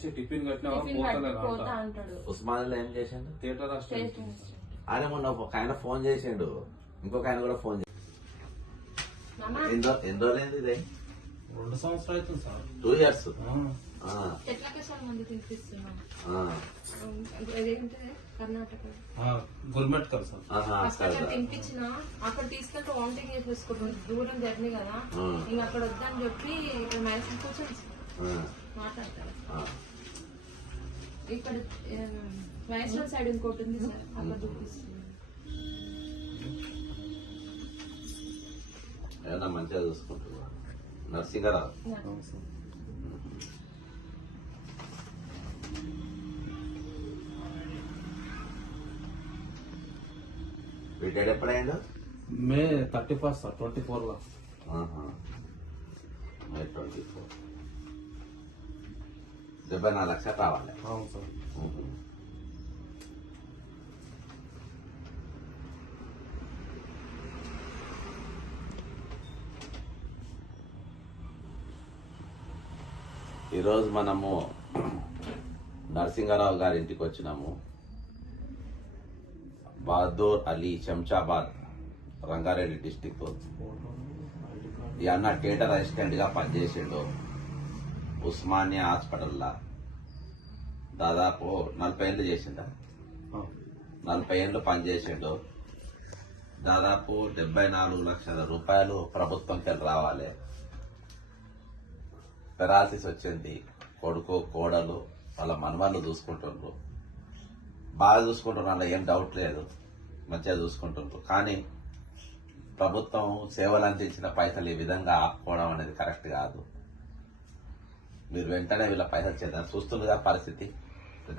వచ్చి టిఫిన్ కట్టినా పోతా అంటాడు. ఉస్మానియాలో ఏం చేసిండు? థియేటర్ ఆయన మొన్న ఒక ఆయన ఫోన్ చేసిండు, ఇంకొక ఆయన కూడా ఫోన్ చేసిండు. ఎన్ని రోజులైంది ఇది? 2 సంవత్సరాలు అవుతుంది సార్. 2 years. ఎట్లా సార్ మంది తినిపిస్తున్నాం కర్ణాటక గుల్మెట్కర్ సార్. తినిపించిన అక్కడ తీసుకెళ్తే వామిటింగ్ చేసేసుకుంటుంది, దూరం జర్నీ కదా, ఇంకా అక్కడ వద్దని చెప్పి ఇక్కడ మైసూర్ కూర్చొని మాట్లాడతారు. ఇక్కడ మైసూర్ సైడ్ ఇంకోటి ఉంది సార్, అక్కడ చూపిస్తుంది. ఏదన్నా మంచిగా చూసుకుంటున్నా నర్సింగరావు. రిటైర్డ్ ఎప్పుడైండు? మే 31 సార్, 24 లో. మే 24. 74 లక్షలు రావాలి. అవును సార్. ఈరోజు మనము నరసింహారావు గారి ఇంటికి వచ్చినాము. బహదూర్ అలీ, శంషాబాద్, రంగారెడ్డి డిస్టిక్. ఈ అన్న థియేటర్ అసిస్టెంట్ గా పనిచేసిండు ఉస్మానియా హాస్పిటల్లా. దాదాపు 40 ఏళ్ళు చేసిండ. 40 ఏళ్ళు పనిచేసిండు. దాదాపు 74 లక్షల రూపాయలు ప్రభుత్వంకి రావాలి. పెరాసిస్ వచ్చింది. కొడుకు, కోడలు, వాళ్ళ మనవాళ్ళు చూసుకుంటుండ్రు. బాగా చూసుకుంటున్నారు, అలా ఏం డౌట్ లేదు, మంచిగా చూసుకుంటుండ్రు. కానీ ప్రభుత్వం సేవలు అందించిన పైసలు ఈ విధంగా ఆపుకోవడం అనేది కరెక్ట్ కాదు. మీరు వెంటనే వీళ్ళ పైసలు చేద్దాం. చూస్తుండగా పరిస్థితి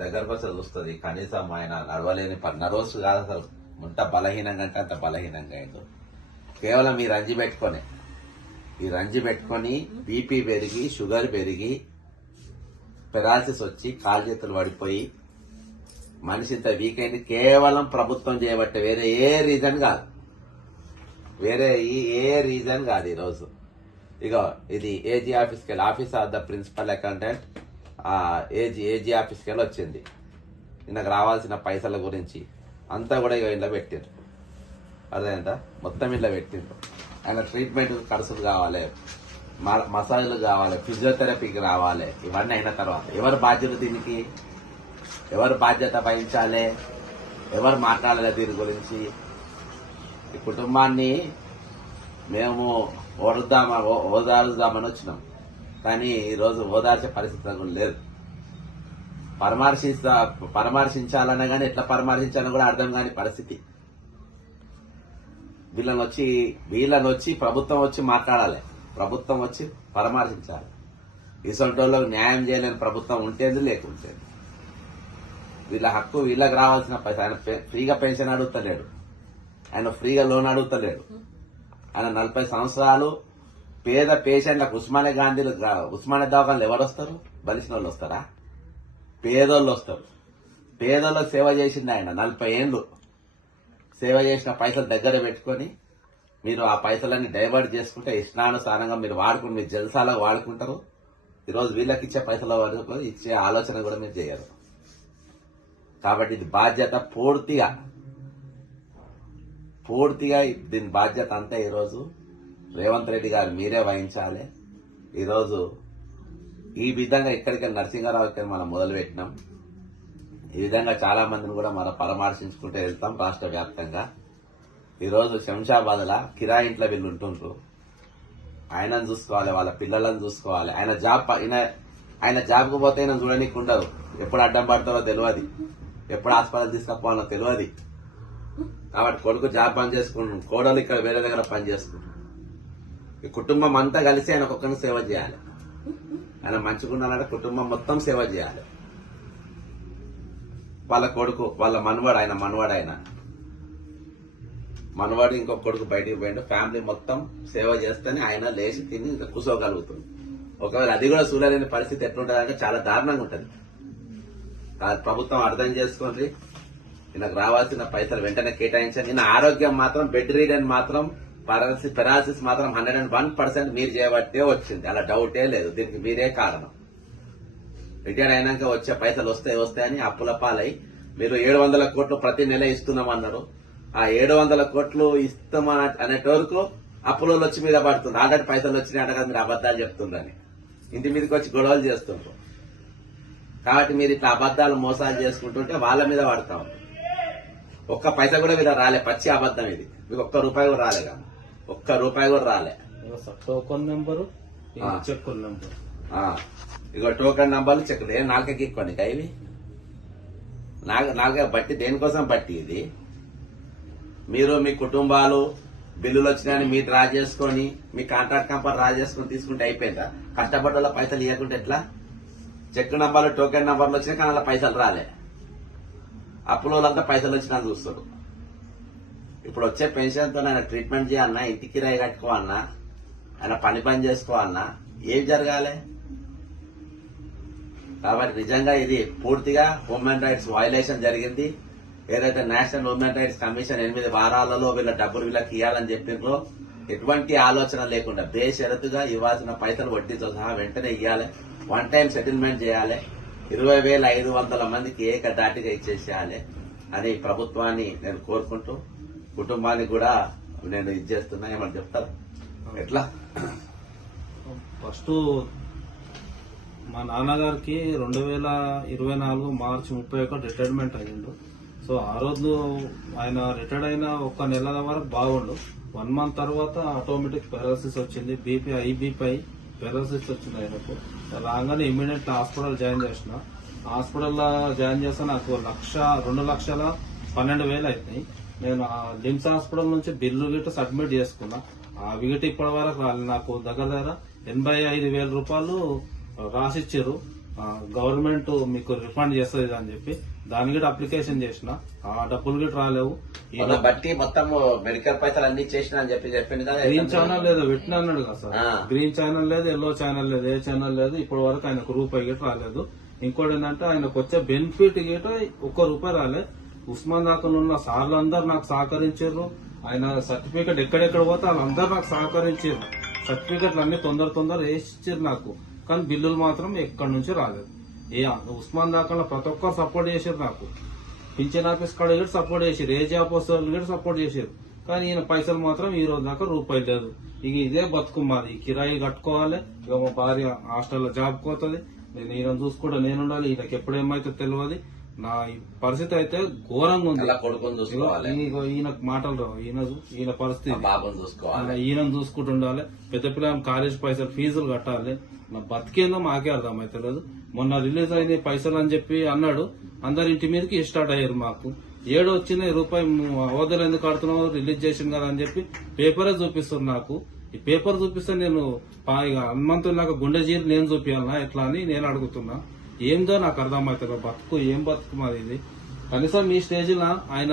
దగ్గరకు వస్తే చూస్తుంది. కనీసం ఆయన నడవలేని నర్వస్ కాదు అసలు, అంత బలహీనంగా అంటే అంత బలహీనంగా అయిండు. కేవలం ఈ రంజి పెట్టుకొని బీపీ పెరిగి, షుగర్ పెరిగి, పెరాసిస్ వచ్చి కాలు చేతులు పడిపోయి మనిషి ఇంత వీక్ అయింది. కేవలం ప్రభుత్వం చేయబట్టే, వేరే ఏ రీజన్ కాదు, ఈరోజు ఇగో ఇది ఏజీ ఆఫీస్కి వెళ్ళి, office of the principal accountant, AG ఆఫీస్కి వెళ్ళి వచ్చింది. ఈయనకు రావాల్సిన పైసల గురించి అంతా కూడా ఇక ఇంట్లో పెట్టిండ్రు. అదేంట మొత్తం ఇంట్లో పెట్టిండ్రు. ఆయన ట్రీట్మెంట్ ఖర్చులు కావాలి, మసాజ్లు కావాలి, ఫిజియోథెరపీకి రావాలి. ఇవన్నీ అయిన తర్వాత ఎవరు బాధ్యత, దీనికి ఎవరు బాధ్యత వహించాలి, ఎవరు మాట్లాడాలి దీని గురించి? ఈ కుటుంబాన్ని మేము ఓదారుదామని వచ్చినాం, కానీ ఈరోజు ఓదార్చే పరిస్థితి కూడా లేదు. పరామర్శించాలన్నా కానీ ఎట్లా పరామర్శించాలని కూడా అర్థం కాని పరిస్థితి. వీళ్ళని వచ్చి ప్రభుత్వం వచ్చి మాట్లాడాలి, ప్రభుత్వం వచ్చి పరామర్శించాలి. ఇసొంటోళ్ళకు న్యాయం చేయలేని ప్రభుత్వం ఉంటేది లేకుంటేది. వీళ్ళ హక్కు వీళ్ళకి రావాల్సిన పైసా. ఆయన ఫ్రీగా పెన్షన్ అడుగుతలేడు, ఆయన ఫ్రీగా లోన్ అడుగుతలేడు. ఆయన 40 సంవత్సరాలు పేద పేషెంట్లకు ఉస్మానియా దవాఖానలు ఎవరు వస్తారు? బలిసిన వాళ్ళు వస్తారా? పేదోళ్ళు వస్తారు. పేదోళ్ళకు సేవ చేసింది ఆయన. 40 ఏళ్ళు సేవ చేసిన పైసలు దగ్గర పెట్టుకొని మీరు ఆ పైసలన్నీ డైవర్ట్ చేసుకుంటే ఇష్టానుసారంగా మీరు వాడుకుని మీరు జల్సాలకు వాడుకుంటారు. ఈరోజు వీళ్ళకి ఇచ్చే పైసలు వాడుకొని ఇచ్చే ఆలోచన కూడా మీరు చేయరు. కాబట్టి ఇది బాధ్యత పూర్తిగా దీని బాధ్యత అంతా ఈరోజు రేవంత్ రెడ్డి గారు మీరే వహించాలి. ఈరోజు ఈ విధంగా ఇక్కడికి నరసింహారావుకి మనం మొదలుపెట్టినాం. ఈ విధంగా చాలా మందిని కూడా మనం పరామర్శించుకుంటూ వెళ్తాం రాష్ట్ర వ్యాప్తంగా. ఈరోజు శంషాబాద్లా కిరాయి ఇంట్లో వీళ్ళు ఉంటుండ్రు. ఆయనను చూసుకోవాలి, వాళ్ళ పిల్లలను చూసుకోవాలి. ఆయన జాబ్కు పోతే ఆయన చూడనీకి ఉండదు. ఎప్పుడు అడ్డం పడతారో తెలియదు, ఎప్పుడు హాస్పిటల్ తీసుకపోవాలో తెలియదు. కాబట్టి కొడుకు జాబ్ పని చేసుకుంటున్నాడు, కోడలు ఇక్కడ వేరే దగ్గర పని చేసుకుంటాడు. ఈ కుటుంబం అంతా కలిసి ఆయన ఒక్కొక్కరిని సేవ చేయాలి. ఆయన మంచిగుండాలంటే కుటుంబం మొత్తం సేవ చేయాలి. వాళ్ళ కొడుకు, వాళ్ళ మనవాడు ఇంకొక కొడుకు బయటికి పోయిండు. ఫ్యామిలీ మొత్తం సేవ చేస్తేనే ఆయన లేచి తిని ఇంకా కూర్చోగలుగుతుంది. ఒకవేళ అది కూడా చూడలేని పరిస్థితి ఎట్లుంటదంటే చాలా దారుణంగా ఉంటుంది. ప్రభుత్వం అర్థం చేసుకోండి, ఈయనకు రావాల్సిన పైసలు వెంటనే కేటాయించండి. ఈయన ఆరోగ్యం మాత్రం బెడ్ రీడన్ మాత్రం పెరాసిస్ మాత్రం 101% మీరు చేయబట్టే వచ్చింది, అలా డౌటే లేదు. దీనికి మీరే కారణం. రిటైర్డ్ అయినాక వచ్చే పైసలు వస్తాయని అప్పుల పాలై మీరు 700 కోట్లు ప్రతి నెల ఇస్తున్నామన్నారు. ఆ 700 కోట్లు ఇస్తామా అనేట వరకు అప్పులో వచ్చి మీద పడుతుంది. ఆల్రెడీ పైసలు వచ్చినాయి అంటే మీరు అబద్దాలు చెప్తుండ్రని ఇంటి మీదకి వచ్చి గొడవలు చేస్తుండ్రు. కాబట్టి మీరు ఇట్లా అబద్దాలు మోసాలు చేసుకుంటుంటే వాళ్ళ మీద పడతాం. ఒక్క పైసా కూడా మీద రాలే, పచ్చి అబద్దం ఇది. మీకు ఒక్క రూపాయి కూడా రాలే కదా, ఒక్క రూపాయి కూడా రాలే. టోకన్ నెంబరు చెక్ నెంబర్ ఇగో టోకెన్ నంబర్లు చెక్ నాలుగకి ఇక్కోండి ఇవి నాలుగ బట్టి దేనికోసం బట్టి ఇది. మీరు మీ కుటుంబాలు బిల్లులు వచ్చినాయని మీరు డ్రా చేసుకొని మీ కాంట్రాక్ట్ కంపెనీ డ్రా చేసుకుని తీసుకుంటే అయిపోయిందా? కష్టపడ్డ పైసలు ఇవ్వకుంటే ఎట్లా? చెక్ నంబర్లు టోకెన్ నంబర్లు వచ్చినా కానీ అలా పైసలు రాలే. అప్పుల వాళ్ళంతా పైసలు వచ్చినా చూస్తారు. ఇప్పుడు వచ్చే పెన్షన్తో ఆయన ట్రీట్మెంట్ చేయాలన్నా, ఇంటికి కిరాయి కట్టుకోవాలన్నా, ఆయన పని చేసుకోవాలన్నా ఏం జరగాలి? కాబట్టి నిజంగా ఇది పూర్తిగా హ్యూమన్ రైట్స్ వయలేషన్ జరిగింది. ఏదైతే నేషనల్ హ్యూమన్ రైట్స్ కమిషన్ 8 వారాలలో వీళ్ళ డబ్బులు వీళ్ళకి ఇవ్వాలని చెప్పిండ్రో ఎటువంటి ఆలోచన లేకుండా బేషరతుగా ఇవ్వాల్సిన పైసలు వడ్డీతో సహా వెంటనే ఇవ్వాలి. వన్ టైం సెటిల్మెంట్ చేయాలి. 20,500 మందికి ఏకదాటిగా ఇచ్చేసేయాలి అని ప్రభుత్వాన్ని నేను కోరుకుంటూ కుటుంబానికి కూడా నేను ఇది చేస్తున్నా. ఏమని చెప్తారు? ఎట్లా? ఫస్ట్ మా నాన్నగారికి 2024 మార్చి 31 రిటైర్మెంట్ అయ్యిండు. సో ఆ రోజు ఆయన రిటైర్డ్ అయిన ఒక్క నెల వరకు బాగుండు. 1 మంత్ తర్వాత ఆటోమేటిక్ పారాలసిస్ వచ్చింది. హై బీపీ పారాలసిస్ వచ్చింది ఆయనకు. రాగానే ఇమీడియట్ హాస్పిటల్ జాయిన్ చేసిన. హాస్పిటల్లో జాయిన్ చేస్తే నాకు 2,12,000 అవుతాయి. నేను లిమ్స్ హాస్పిటల్ నుంచి బిల్లు గిట్ట సబ్మిట్ చేసుకున్నా. అవి గిట్ట ఇప్పటి వరకు రాలేదు. నాకు దగ్గర 85,000 రూపాయలు రాసిచ్చారు. గవర్నమెంట్ మీకు రిఫండ్ చేస్తుంది అని చెప్పి దాని గిట్ట అప్లికేషన్ చేసిన. ఆ డబ్బులు గిట్ట రాలేవు. బట్టి మొత్తం మెడికల్ పైసలు అన్ని చేసిన అని చెప్పి చెప్పింది కదా. గ్రీన్ ఛానల్ లేదు పెట్టిన అన్నాడు కదా సార్. గ్రీన్ ఛానల్ లేదు, ఎల్లో ఛానల్ లేదు, ఏ ఛానల్ లేదు. ఇప్పటి వరకు ఆయనకు రూపాయి గిట్ట రాలేదు. ఇంకోటి ఏంటంటే ఆయనకు వచ్చే బెనిఫిట్ గిట్ట ₹1 రాలే. ఉస్మాన్ దాఖలు ఉన్న సార్లు అందరు నాకు సహకరించారు. ఆయన సర్టిఫికెట్ ఎక్కడెక్కడ పోతే వాళ్ళందరూ నాకు సహకరించారు. సర్టిఫికెట్లు అన్ని తొందర వేసి ఇచ్చారు నాకు. కానీ బిల్లులు మాత్రం ఎక్కడి నుంచి రాలేదు. ఉస్మాన్ దాఖలో ప్రతి ఒక్కరు సపోర్ట్ చేశారు నాకు. పింఛన్ ఆఫీస్ కాడ కూడా సపోర్ట్ చేశారు, ఏ జాబ్ వస్తారు కూడా సపోర్ట్ చేశారు. కానీ ఈయన పైసలు మాత్రం ఈ రోజు దాకా రూపాయి లేదు. ఇక ఇదే బతుకు మాది. కిరాయి కట్టుకోవాలి. ఇక మా భార్య హాస్టల్లో జాబ్ పోతుంది. నేను ఈయన చూసుకుంటా నేనుండాలి. ఈయనకి ఎప్పుడేమైతే తెలియదు. నా పరిస్థితి అయితే ఘోరంగా ఉంది. ఈయన మాటలు రావు. ఈయన పరిస్థితి ఈయన చూసుకుంటుండాలి. పెద్ద పిల్లలు కాలేజ్ పైసలు ఫీజులు కట్టాలి. నా బతికేందో మాకే అర్థమైతలేదు. మొన్న రిలీజ్ అయిన పైసలు అని చెప్పి అన్నాడు. అందరి ఇంటి మీదకి స్టార్ట్ అయ్యారు. మాకు వచ్చిన రూపాయి అవధులు ఎందుకు కడుతున్నావు, రిలీజ్ చేసింది కదా అని చెప్పి పేపరే చూపిస్తారు నాకు. ఈ పేపర్ చూపిస్తే నేను హనుమంతుడు నాకు గుండె జీరు నేను చూపించాలనా ఎట్లా అని నేను అడుగుతున్నా. ఏందో నాకు అర్థమవుతుంది. బతుకు ఏం బతుకు మాది ఇది. కనీసం ఈ స్టేజ్లో ఆయన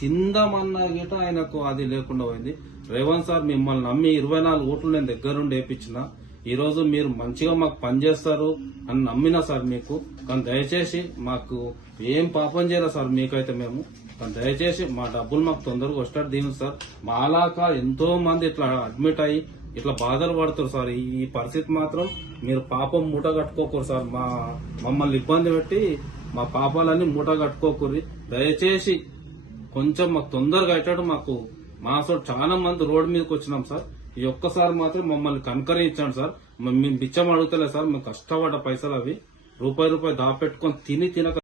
తిందామన్నా గిట ఆయనకు అది లేకుండా పోయింది. రేవంత్ సార్ మిమ్మల్ని నమ్మి 24 ఓట్లు నేను దగ్గరుండి వేయించిన. ఈ రోజు మీరు మంచిగా మాకు పనిచేస్తారు అని నమ్మినా సార్ మీకు. కానీ దయచేసి మాకు ఏం పాపం చేయలేదు సార్ మీకైతే మేము. కానీ దయచేసి మా డబ్బులు మాకు తొందరగా వచ్చేటట్టు దీని సార్. మాలాగా ఎంతో మంది ఇట్లా అడ్మిట్ అయ్యి ఇట్లా బాధలు పడుతారు సార్. ఈ పరిస్థితి మాత్రం మీరు పాపం మూట కట్టుకోకూరు సార్. మమ్మల్ని ఇబ్బంది పెట్టి మా పాపాలన్నీ మూట కట్టుకోకూరి. దయచేసి కొంచెం మాకు తొందరగా అయ్యేటట్టు మాకు చాలా మంది రోడ్డు మీదకి వచ్చినాం సార్. ఈ ఒక్కసారి మాత్రం మమ్మల్ని కనకరించండి సార్. మేము బిచ్చం అడుగుతలే సార్. మేము కష్టపడ్డ పైసలు అవి రూపాయి దాపెట్టుకొని తినక